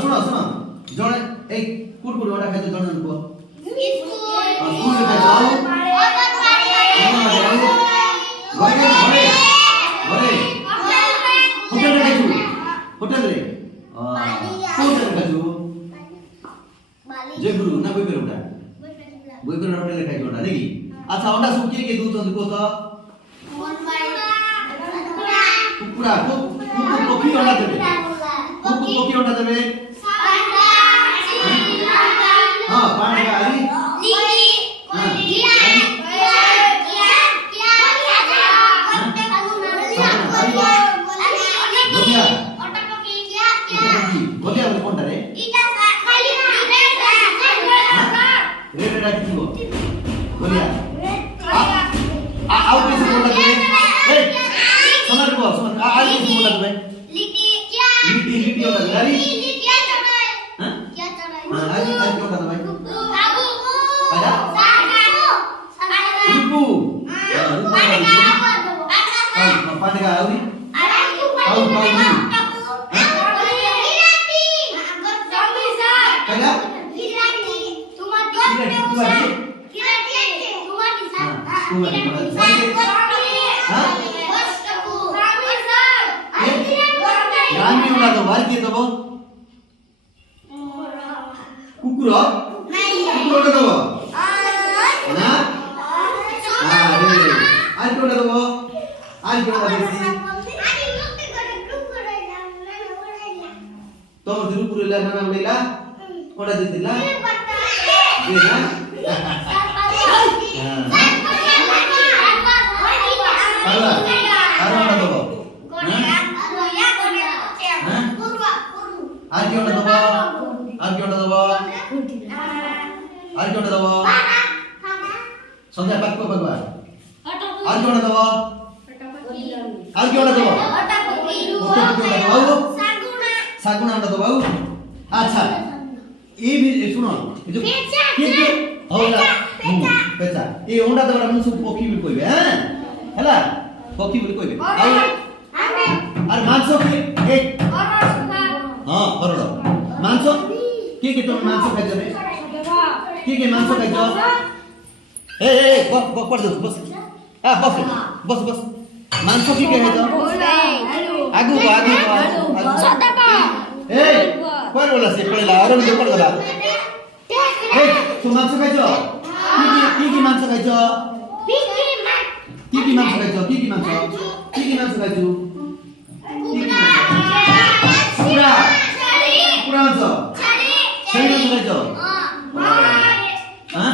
सुना जड़े ए कुरकुरे वाला खाइछ जड़े को स्कूल के जाओ घरे होटल रे खाइछु होटल रे होटल खाइछु जे गुरु ना कोई बेरोटा बोई कर होटल रे खाइछु ओटा देखि अच्छा ओटा सब के दूचन को त कुकुरा को कोकी ओटा देबे कोकी ओटा देबे हां पानी का आली कुकुरा कुकुरा दबो ना अरे आज कोडा दबो आज कोडा देसी तो दिरु पुरेला ना उडेला कोडा देतिला देना हां आरो दबो आज कोडा दबो आज कोडा दबो आज कोडा दबो संध्या पाक बगवा आज कोडा दबो आज कोडा दबो सागुना अंडा दबो अच्छा ए भी सुनो जो के होला पेचा ए अंडा दबा मन सब पक्षी भी कहबे हैं हला पक्षी भी कहबे और मांस के एक हां करो मांस के तुम मांस खाइ जबे के मांस खाइ जो ए पकड़ दो बस बस मांस के है जो आगु सदाबा ए कोन बोला से पड़ेला और भी पड़ गला ए तू मांस खाइ जो की मांस खाइ जो की मांस खाइ जो की मांस खाइ जो पूरा मांस छड़ी मांस खाइ जो हां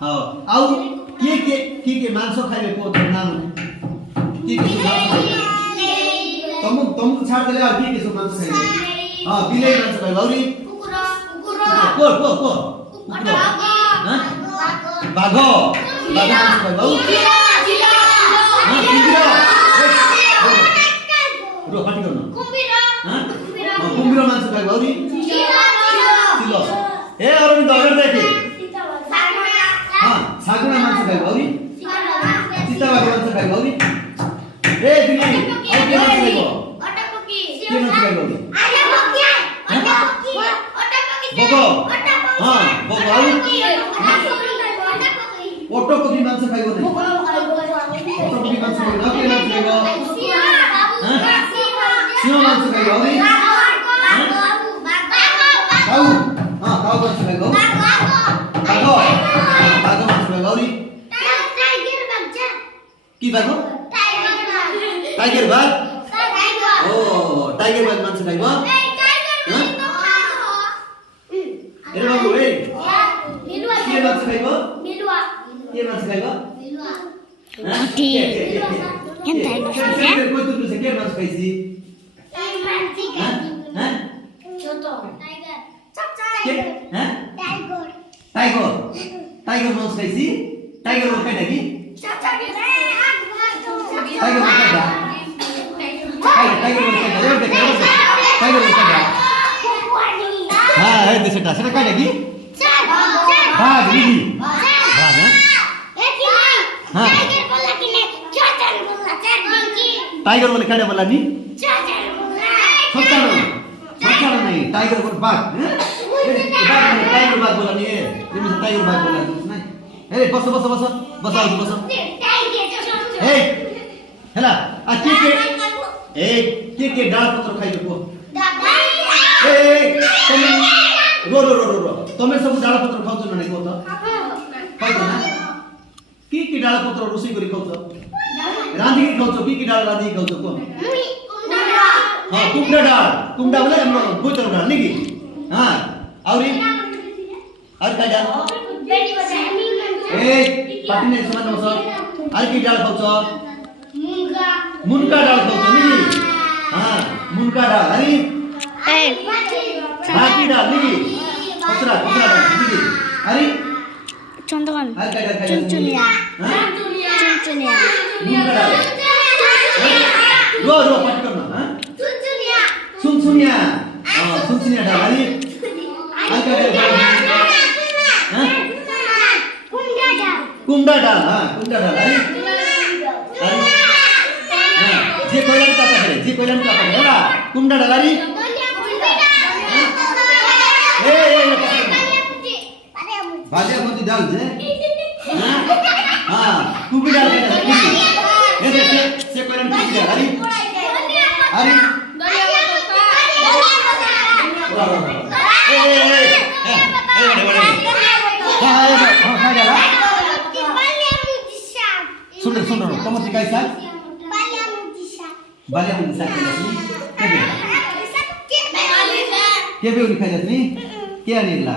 हां आउ के मांस खाइबे को तो नाम तुम छाड़ देले और के सब मांस खाइबे हां बिलाई मांस खाइबे औरी को हां बाघो मांस खाइबे हां रो हट गयो हां कुम्भीर मांस खाइबे औरी सिलो ए और डगर देखे हां सागुना मांस खाइबे औरी सीतावा मांस खाइबे औरी ए दिली और के मांस खाइबो के मांस खाइबो बगो हां बगो ओटो पकी मांस खाइबो नहीं ओटो पकी मांस खाइबो ना के मांस खाइबो हां सिंह मांस खाइबो औरी काऊ हां काऊ मांस खाइबो बाघो मांस खाइबो औरी की बाघो टाइगर बाघ ओ टाइगर बाघ मांस खाइबो हां ए बाबू ए के मांस खाइबो के मांस खाइबो हां केनता है कोई तो से के मांस खाइसी हां छोटो टाइगर हां टाइगर मांस खाइसी टाइगर को खाइदा की टाइगर को खाइदा टाइगर को खाइदा रे टाइगर को खाइदा हां है सेटा काइदा की बाघ दीदी बाघ टाइगर बोले क्या बोला नी छोटाड़ो छोटाड़ो नहीं टाइगर बोल बाघ टाइगर बाघ बोला नी ये में टाइगर बाघ बोला नहीं ए बस बस बस बस आओ बस ए हेला आ के डाल पत्र खाइ को ए तुम रो तमे सब डाल पत्र खाउ न को तो खाउ ना की डाल पत्र रोसी करी खाउ रांधी खाउ की डाल रांधी खाउ को हां कुंडा बोले हम भूतर डाल नहीं की हां और का डाल ए पाटिने समान हो और की डाल खाउ मुनका डाल खाउ नहीं हां मुनका डाल अरे ए बाकी डाल नहीं दूसरा डाल नहीं अरे चंदन का डाल चुनचुनिया मुनका डाल रो पाट करना हां सुनसुनिया हां सुनसुनिया डाल अरे का डाल हां कुंडा डाल हां कुंडा डाल अरे जे कोयला का होला कुंडा डाल अरे ए भाजा मोती डाल दे हां तू भी डाल दे ये से कोयला की डाल अरे सुन तुम सिखाई साथ बाल्या मुझे साथ के भी उन्हें खाई जाती क्या नहीं ला